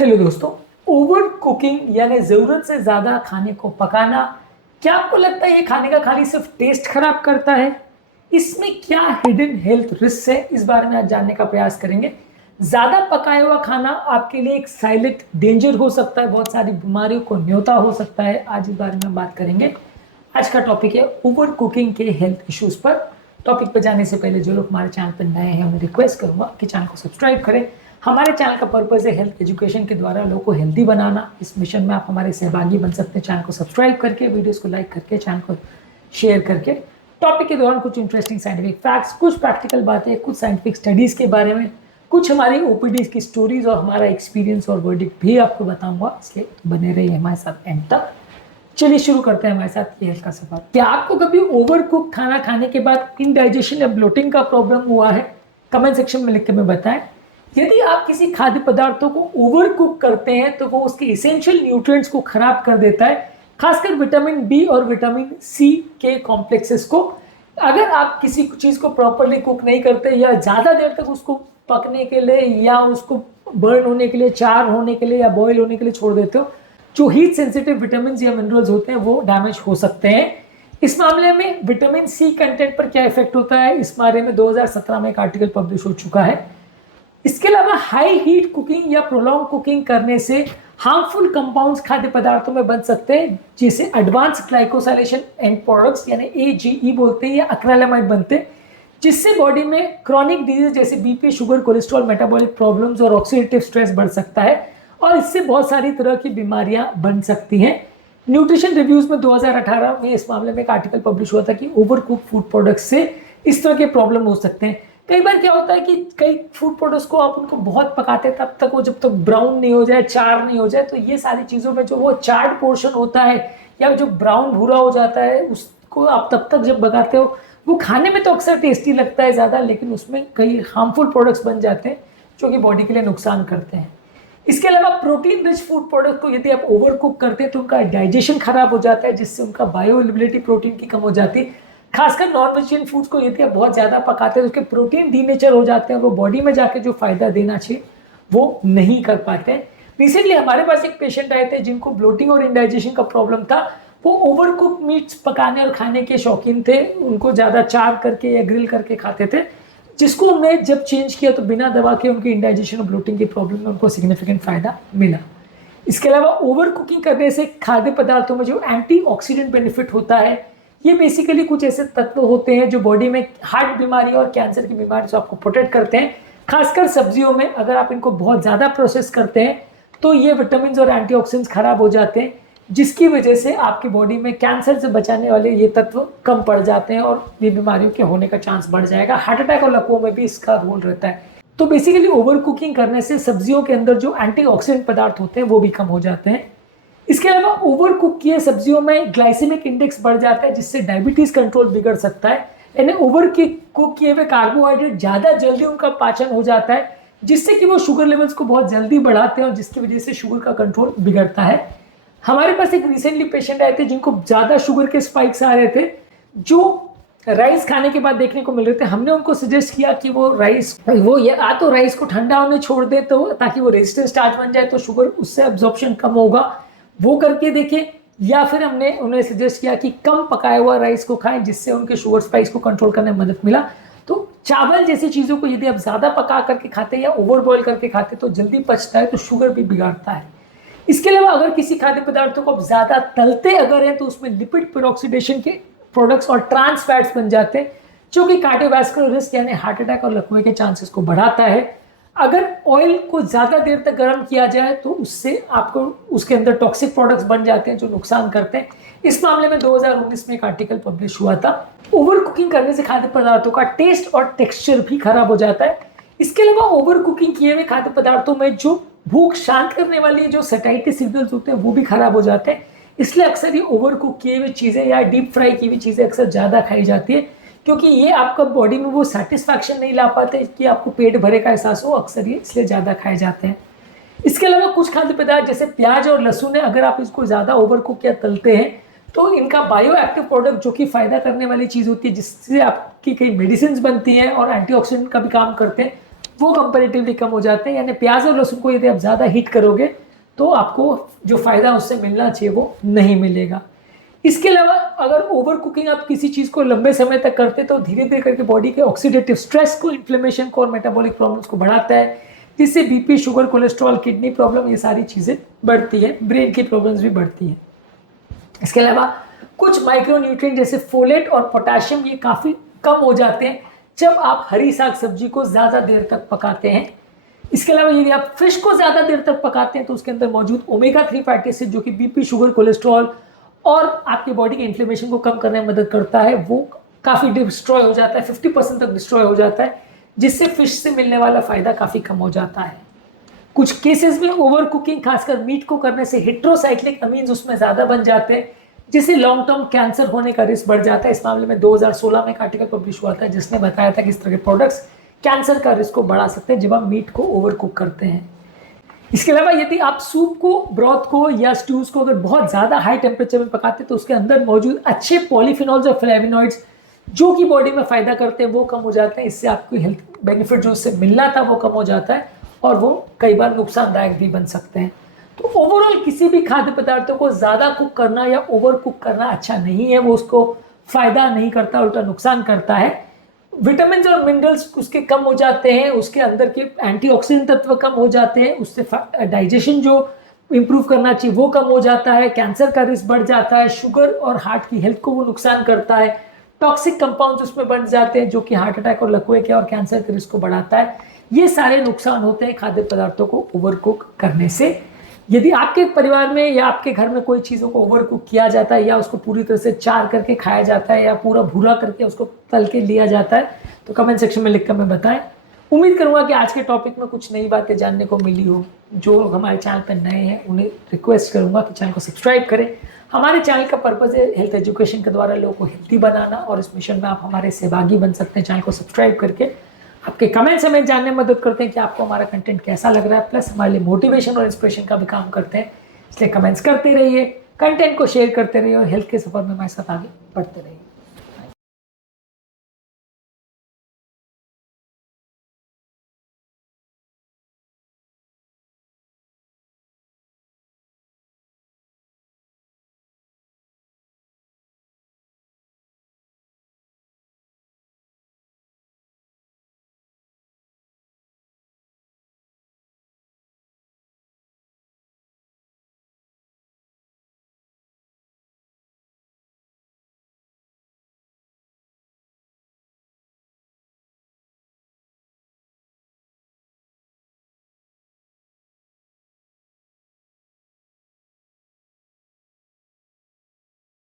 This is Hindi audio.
हेलो दोस्तों। ओवर कुकिंग यानी ज़रूरत से ज़्यादा खाने को पकाना, क्या आपको लगता है ये खाने का खाली सिर्फ टेस्ट खराब करता है? इसमें क्या हिडन हेल्थ रिस्क है, इस बारे में आज जानने का प्रयास करेंगे। ज़्यादा पकाया हुआ खाना आपके लिए एक साइलेंट डेंजर हो सकता है, बहुत सारी बीमारियों को न्योता हो सकता है। आज इस बारे में बात करेंगे। आज का टॉपिक है ओवर कुकिंग के हेल्थ इश्यूज पर। टॉपिक पर जाने से पहले जो लोग हमारे चैनल पर नए हैं उन्हें रिक्वेस्ट करूंगा कि चैनल को सब्सक्राइब करें। हमारे चैनल का पर्पज़ है हेल्थ एजुकेशन के द्वारा लोगों को हेल्दी बनाना। इस मिशन में आप हमारे सहभागी बन सकते हैं चैनल को सब्सक्राइब करके, वीडियोस को लाइक करके, चैनल को शेयर करके। टॉपिक के दौरान कुछ इंटरेस्टिंग साइंटिफिक फैक्ट्स, कुछ प्रैक्टिकल बातें, कुछ साइंटिफिक स्टडीज़ के बारे में, कुछ हमारी ओपीडी की स्टोरीज और हमारा एक्सपीरियंस और वर्डिक्ट भी आपको बताऊंगा, इसलिए बने रहिए हमारे साथ एंड तक। चलिए शुरू करते हैं हमारे साथ हेल्थ का सफर। क्या आपको कभी ओवर कुक खाना खाने के बाद इनडाइजेशन या ब्लोटिंग का प्रॉब्लम हुआ है? कमेंट सेक्शन में लिख के हमें बताएं। यदि आप किसी खाद्य पदार्थों को ओवर कुक करते हैं तो वो उसके इसेंशियल न्यूट्रिएंट्स को खराब कर देता है, खासकर विटामिन बी और विटामिन सी के कॉम्प्लेक्सेस को। अगर आप किसी चीज़ को प्रॉपरली कुक नहीं करते या ज़्यादा देर तक उसको पकने के लिए या उसको बर्न होने के लिए, चार होने के लिए या बॉयल होने के लिए छोड़ देते हो, जो हीट सेंसिटिव विटामिन या मिनरल्स होते हैं वो डैमेज हो सकते हैं। इस मामले में विटामिन सी कंटेंट पर क्या इफेक्ट होता है, इस बारे में 2017 में एक आर्टिकल पब्लिश हो चुका है। इसके अलावा हाई हीट कुकिंग या प्रोलॉन्ग कुकिंग करने से हार्मफुल कंपाउंड्स खाद्य पदार्थों में बन सकते हैं, जिसे एडवांस ग्लाइकोसाइलेशन एंड प्रोडक्ट्स यानी एजीई बोलते हैं या अक्रेलामाइड बनते हैं, जिससे बॉडी में क्रॉनिक डिजीज जैसे BP, sugar, cholesterol, metabolic problems और ऑक्सीडेटिव स्ट्रेस बढ़ सकता है और इससे बहुत सारी तरह की बीमारियां बन सकती हैं। न्यूट्रिशन रिव्यूज में 2018 में इस मामले में एक आर्टिकल पब्लिश हुआ था कि ओवर कुक फूड प्रोडक्ट्स से इस तरह के प्रॉब्लम हो सकते हैं। कई बार क्या होता है कि कई फूड प्रोडक्ट्स को आप उनको बहुत पकाते हैं, तब तक वो जब तक ब्राउन नहीं हो जाए, चार नहीं हो जाए, तो ये सारी चीज़ों में जो वो चार्ड पोर्शन होता है या जो ब्राउन भूरा हो जाता है, उसको आप तब तक जब पकाते हो वो खाने में तो अक्सर टेस्टी लगता है ज़्यादा, लेकिन उसमें कई हार्मफुल प्रोडक्ट्स बन जाते हैं जो कि बॉडी के लिए नुकसान करते हैं। इसके अलावा प्रोटीन रिच फूड प्रोडक्ट को यदि आप ओवर कुक करते हैं तो उनका डाइजेशन खराब हो जाता है, जिससे उनका बायोअवेलेबिलिटी प्रोटीन की कम हो जाती है। खासकर नॉन वेजिटेरियन फूड्स को यदि आप बहुत ज़्यादा पकाते हैं तो उसके प्रोटीन डीनेचर हो जाते हैं और वो बॉडी में जाके जो फायदा देना चाहिए वो नहीं कर पाते हैं। रिसेंटली हमारे पास एक पेशेंट आए थे जिनको ब्लोटिंग और इंडाइजेशन का प्रॉब्लम था। वो ओवर कुक मीट्स पकाने और खाने के शौकीन थे, उनको ज़्यादा चार करके या ग्रिल करके खाते थे, जिसको हमने जब चेंज किया तो बिना दवा के उनकी इंडाइजेशन और ब्लोटिंग की प्रॉब्लम में उनको सिग्निफिकेंट फायदा मिला। इसके अलावा ओवर कुकिंग करने से खाद्य पदार्थों में जो एंटीऑक्सीडेंट बेनिफिट होता है, ये बेसिकली कुछ ऐसे तत्व होते हैं जो बॉडी में हार्ट बीमारी और कैंसर की बीमारी से आपको प्रोटेक्ट करते हैं। खासकर सब्जियों में अगर आप इनको बहुत ज़्यादा प्रोसेस करते हैं तो ये विटामिन और एंटीऑक्सीडेंट्स खराब हो जाते हैं, जिसकी वजह से आपकी बॉडी में कैंसर से बचाने वाले ये तत्व कम पड़ जाते हैं और ये बीमारियों के होने का चांस बढ़ जाएगा। हार्ट अटैक और लकवों में भी इसका रोल रहता है। तो बेसिकली ओवर कुकिंग करने से सब्जियों के अंदर जो एंटीऑक्सीडेंट पदार्थ होते हैं वो भी कम हो जाते हैं। इसके अलावा ओवर कुक किए सब्जियों में ग्लाइसेमिक इंडेक्स बढ़ जाता है, जिससे डायबिटीज कंट्रोल बिगड़ सकता है। यानी ओवर कुक किए हुए कार्बोहाइड्रेट ज़्यादा जल्दी उनका पाचन हो जाता है, जिससे कि वो शुगर लेवल्स को बहुत जल्दी बढ़ाते हैं और जिसकी वजह से शुगर का कंट्रोल बिगड़ता है। हमारे पास एक रिसेंटली पेशेंट आए थे जिनको ज़्यादा शुगर के स्पाइक्स आ रहे थे, जो राइस खाने के बाद देखने को मिल रहे थे। हमने उनको सजेस्ट किया कि वो या तो राइस को ठंडा होने छोड़ दे तो ताकि वो रेजिस्टेंट स्टार्च बन जाए तो शुगर उससे एब्जॉर्प्शन कम होगा, वो करके देखें, या फिर हमने उन्हें सजेस्ट किया कि कम पकाया हुआ राइस को खाएं, जिससे उनके शुगर स्पाइक्स को कंट्रोल करने में मदद मिला। तो चावल जैसी चीज़ों को यदि आप ज़्यादा पका करके खाते हैं या ओवर बॉयल करके खाते हैं तो जल्दी पचता है, तो शुगर भी बिगाड़ता है। इसके अलावा अगर किसी खाद्य पदार्थों को आप ज़्यादा तलते अगर हैं तो उसमें लिपिड पेरोक्सीडेशन के प्रोडक्ट्स और ट्रांस फैट्स बन जाते हैं, जो कि कार्डियोवैस्कुलर रिस्क यानी हार्ट अटैक और लकवे के चांसेस को बढ़ाता है। अगर ऑयल को ज़्यादा देर तक गर्म किया जाए तो उससे आपको उसके अंदर टॉक्सिक प्रोडक्ट्स बन जाते हैं जो नुकसान करते हैं। इस मामले में 2019 में एक आर्टिकल पब्लिश हुआ था। ओवर कुकिंग करने से खाद्य पदार्थों का टेस्ट और टेक्सचर भी खराब हो जाता है। इसके अलावा ओवर कुकिंग किए हुए खाद्य पदार्थों में जो भूख शांत करने वाली जो सैटिस्फैक्टरी सिग्नल्स होते हैं वो भी खराब हो जाते हैं। इसलिए अक्सर ये ओवर कुक किए हुए चीज़ें या डीप फ्राई की हुई चीज़ें अक्सर ज़्यादा खाई जाती है, क्योंकि ये आपका बॉडी में वो सेटिस्फैक्शन नहीं ला पाते कि आपको पेट भरे का एहसास हो, अक्सर ये इसलिए ज़्यादा खाए जाते हैं। इसके अलावा कुछ खाद्य पदार्थ जैसे प्याज और लहसुन है, अगर आप इसको ज़्यादा ओवर कुक या तलते हैं तो इनका बायो एक्टिव प्रोडक्ट जो कि फ़ायदा करने वाली चीज़ होती है, जिससे आपकी कई मेडिसिन बनती हैं और एंटीऑक्सीडेंट का भी काम करते हैं, वो कंपेरेटिवली कम हो जाते हैं। यानी प्याज और लहसुन को यदि आप ज़्यादा हीट करोगे तो आपको जो फ़ायदा उससे मिलना चाहिए वो नहीं मिलेगा। इसके अलावा अगर ओवर कुकिंग आप किसी चीज़ को लंबे समय तक करते तो धीरे धीरे करके बॉडी के ऑक्सीडेटिव स्ट्रेस को, इन्फ्लेमेशन को और मेटाबॉलिक प्रॉब्लम्स को बढ़ाता है, जिससे BP, sugar, cholesterol, kidney problem, ये सारी चीज़ें बढ़ती है, ब्रेन की प्रॉब्लम्स भी बढ़ती हैं। इसके अलावा कुछ माइक्रोन्यूट्रिएंट जैसे फोलेट और पोटेशियम ये काफ़ी कम हो जाते हैं जब आप हरी साग सब्जी को ज़्यादा देर तक पकाते हैं। इसके अलावा यदि आप फिश को ज़्यादा देर तक पकाते हैं तो उसके अंदर मौजूद ओमेगा 3 फैटी एसिड जो कि बीपी, शुगर, कोलेस्ट्रॉल और आपकी बॉडी के इन्फ्लेमेशन को कम करने में मदद करता है, वो काफ़ी डिस्ट्रॉय हो जाता है, 50% तक डिस्ट्रॉय हो जाता है, जिससे फिश से मिलने वाला फ़ायदा काफ़ी कम हो जाता है। कुछ केसेस में ओवर कुकिंग खासकर मीट को करने से हेट्रोसाइक्लिक अमीन्स उसमें ज़्यादा बन जाते हैं, जिससे लॉन्ग टर्म कैंसर होने का रिस्क बढ़ जाता है। इस मामले में 2016 में एक आर्टिकल पब्लिश हुआ था जिसने बताया था कि इस तरह के प्रोडक्ट्स कैंसर का रिस्क को बढ़ा सकते हैं जब आप मीट को ओवर कुक करते हैं। इसके अलावा यदि आप सूप को, ब्रॉथ को या स्ट्यूज को अगर बहुत ज़्यादा हाई टेम्परेचर में पकाते हैं तो उसके अंदर मौजूद अच्छे पॉलीफिनॉल्स और फ्लेवोनॉइड्स जो कि बॉडी में फ़ायदा करते हैं वो कम हो जाते हैं। इससे आपको हेल्थ बेनिफिट जो उससे मिलना था वो कम हो जाता है और वो कई बार नुकसानदायक भी बन सकते हैं। तो ओवरऑल किसी भी खाद्य पदार्थों को ज़्यादा कुक करना या ओवर कुक करना अच्छा नहीं है, वो उसको फ़ायदा नहीं करता, उल्टा नुकसान करता है। विटामिन और मिनरल्स उसके कम हो जाते हैं, उसके अंदर के एंटीऑक्सीडेंट तत्व कम हो जाते हैं, उससे डाइजेशन जो इम्प्रूव करना चाहिए वो कम हो जाता है, कैंसर का रिस्क बढ़ जाता है, शुगर और हार्ट की हेल्थ को वो नुकसान करता है, टॉक्सिक कंपाउंड्स उसमें बन जाते हैं जो कि हार्ट अटैक और लकवे के और कैंसर के रिस्क को बढ़ाता है। ये सारे नुकसान होते हैं खाद्य पदार्थों को ओवर कुक करने से। यदि आपके परिवार में या आपके घर में कोई चीज़ों को ओवर कुक किया जाता है या उसको पूरी तरह से चार करके खाया जाता है या पूरा भूरा करके उसको तल के लिया जाता है तो कमेंट सेक्शन में लिखकर हमें बताएं। उम्मीद करूंगा कि आज के टॉपिक में कुछ नई बातें जानने को मिली हो। जो लोग हमारे चैनल पर नए हैं उन्हें रिक्वेस्ट करूंगा कि चैनल को सब्सक्राइब करें। हमारे चैनल का पर्पज़ है हेल्थ एजुकेशन के द्वारा लोगों को हेल्थी बनाना और इस मिशन में आप हमारे सहभागी बन सकते हैं। चैनल को सब्सक्राइब करके आपके कमेंट्स हमें जानने में मदद करते हैं कि आपको हमारा कंटेंट कैसा लग रहा है, प्लस हमारे लिए मोटिवेशन और इंस्पिरेशन का भी काम करते हैं। इसलिए कमेंट्स करते रहिए, कंटेंट को शेयर करते रहिए और हेल्थ के सफर में हमारे साथ आगे बढ़ते रहिए।